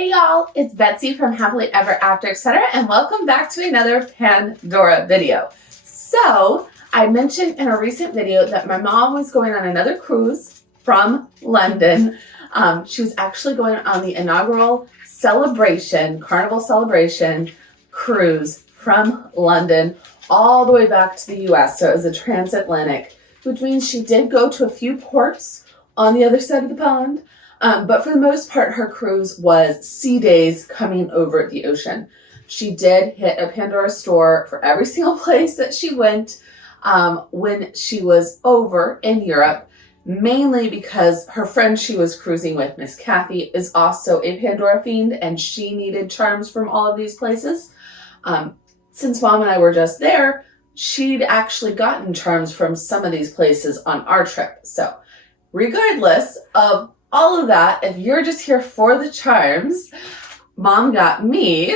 Hey y'all, it's Betsy from Happily Ever After, etc. and welcome back to another Pandora video. So, I mentioned in a recent video that my mom was going on another cruise from London. She was actually going on the inaugural Carnival Celebration cruise from London all the way back to the US. So it was a transatlantic, which means she did go to a few ports on the other side of the pond. But for the most part, her cruise was sea days coming over the ocean. She did hit a Pandora store for every single place that she went when she was over in Europe, mainly because her friend she was cruising with, Miss Kathy, is also a Pandora fiend, and she needed charms from all of these places. Since Mom and I were just there, she'd actually gotten charms from some of these places on our trip. So regardless of all of that, if you're just here for the charms, Mom got me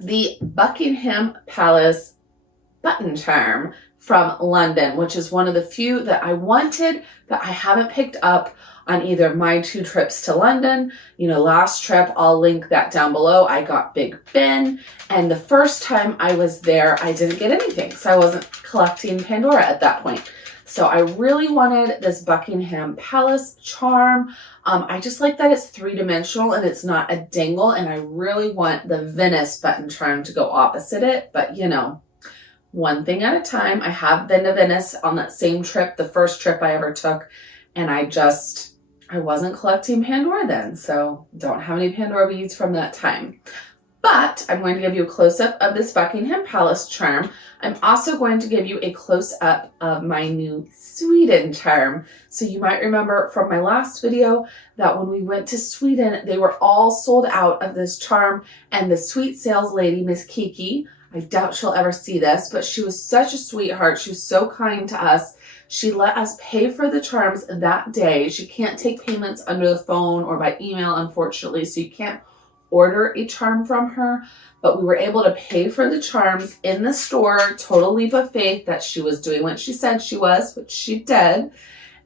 the Buckingham Palace button charm from London, which is one of the few that I wanted that I haven't picked up on either my 2 trips to London. You know, last trip, I'll link that down below. I got Big Ben, and the first time I was there, I didn't get anything, so I wasn't collecting Pandora at that point. So I really wanted this Buckingham Palace charm. I just like that it's 3-dimensional and it's not a dangle, and I really want the Venice button charm to go opposite it, but you know, one thing at a time. I have been to Venice on that same trip, the first trip I ever took, and I wasn't collecting Pandora then, so don't have any Pandora beads from that time. But I'm going to give you a close-up of this Buckingham Palace charm. I'm also going to give you a close-up of my new Sweden charm. So you might remember from my last video that when we went to Sweden, they were all sold out of this charm, and the sweet sales lady, Miss Kiki, I doubt she'll ever see this, but she was such a sweetheart. She was so kind to us. She let us pay for the charms that day. She can't take payments under the phone or by email, unfortunately, so you can't order a charm from her, but we were able to pay for the charms in the store. Total leap of faith that she was doing what she said she was, which she did.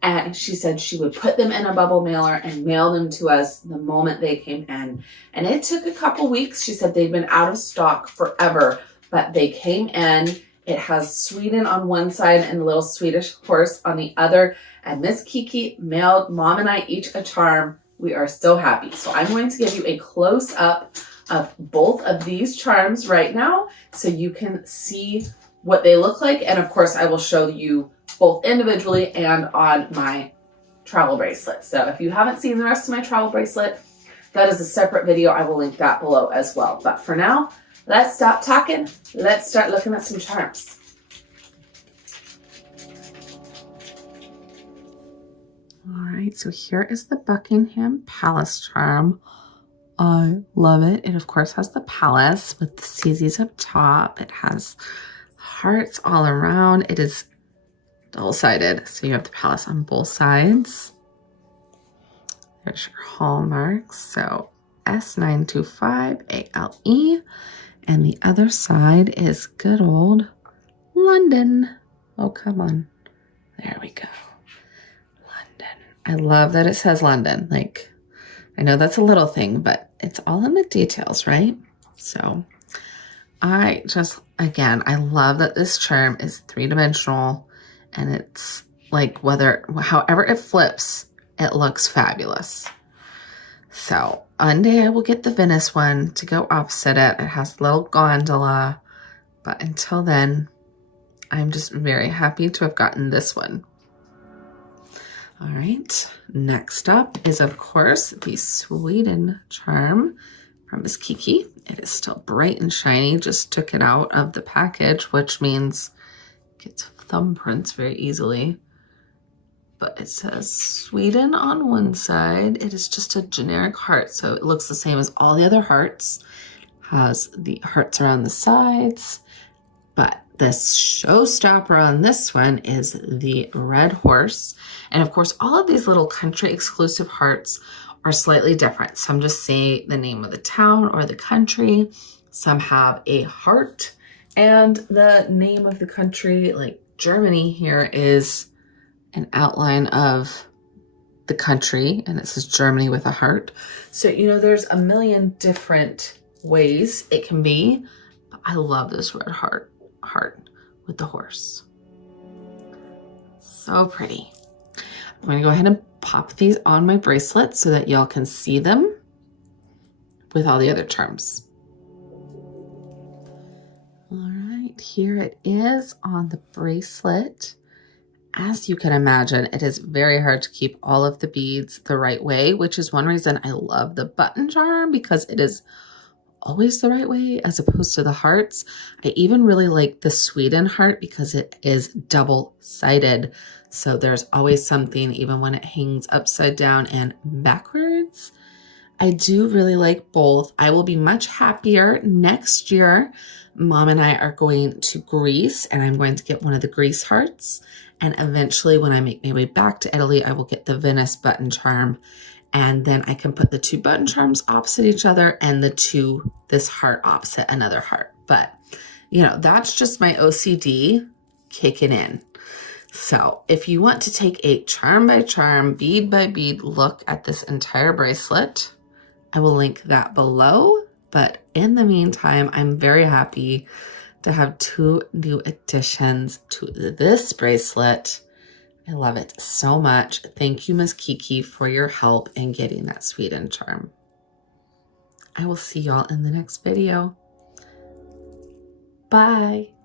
And she said she would put them in a bubble mailer and mail them to us the moment they came in. And it took a couple weeks. She said they'd been out of stock forever, but they came in. It has Sweden on one side and a little Swedish horse on the other. And Miss Kiki mailed Mom and I each a charm. We are so happy. So I'm going to give you a close-up of both of these charms right now so you can see what they look like. And of course, I will show you both individually and on my travel bracelet. So if you haven't seen the rest of my travel bracelet, that is a separate video. I will link that below as well. But for now, let's stop talking. Let's start looking at some charms. All right, so here is the Buckingham Palace charm. I love it. It, of course, has the palace with the CZs up top. It has hearts all around. It is double-sided, so you have the palace on both sides. There's your hallmarks. So S925ALE. And the other side is good old London. Oh, come on. There we go. I love that it says London. Like, I know that's a little thing, but it's all in the details, right? So I love that this charm is 3-dimensional, and it's like however it flips, it looks fabulous. So one day I will get the Venice one to go opposite it. It has a little gondola, but until then, I'm just very happy to have gotten this one. All right, next up is, of course, the Sweden charm from Miss Kiki. It is still bright and shiny, just took it out of the package, which means it gets thumbprints very easily. But it says Sweden on one side. It is just a generic heart, so it looks the same as all the other hearts. Has the hearts around the sides, but the showstopper on this one is the red horse. And of course, all of these little country exclusive hearts are slightly different. Some just say the name of the town or the country. Some have a heart and the name of the country. Like Germany here is an outline of the country, and it says Germany with a heart. So, you know, there's a million different ways it can be. But I love this red heart with the horse. So pretty. I'm going to go ahead and pop these on my bracelet so that y'all can see them with all the other charms. All right, here it is on the bracelet. As you can imagine, it is very hard to keep all of the beads the right way, which is one reason I love the button charm, because it is always the right way as opposed to the hearts. I even really like the Sweden heart because it is double-sided. So there's always something even when it hangs upside down and backwards. I do really like both. I will be much happier next year. Mom and I are going to Greece, and I'm going to get one of the Greece hearts. And eventually when I make my way back to Italy, I will get the Venice button charm. And then I can put the two button charms opposite each other and this heart opposite another heart. But, you know, that's just my OCD kicking in. So if you want to take a charm by charm, bead by bead look at this entire bracelet, I will link that below. But in the meantime, I'm very happy to have 2 new additions to this bracelet. I love it so much. Thank you, Miss Kiki, for your help in getting that Sweden charm. I will see y'all in the next video. Bye.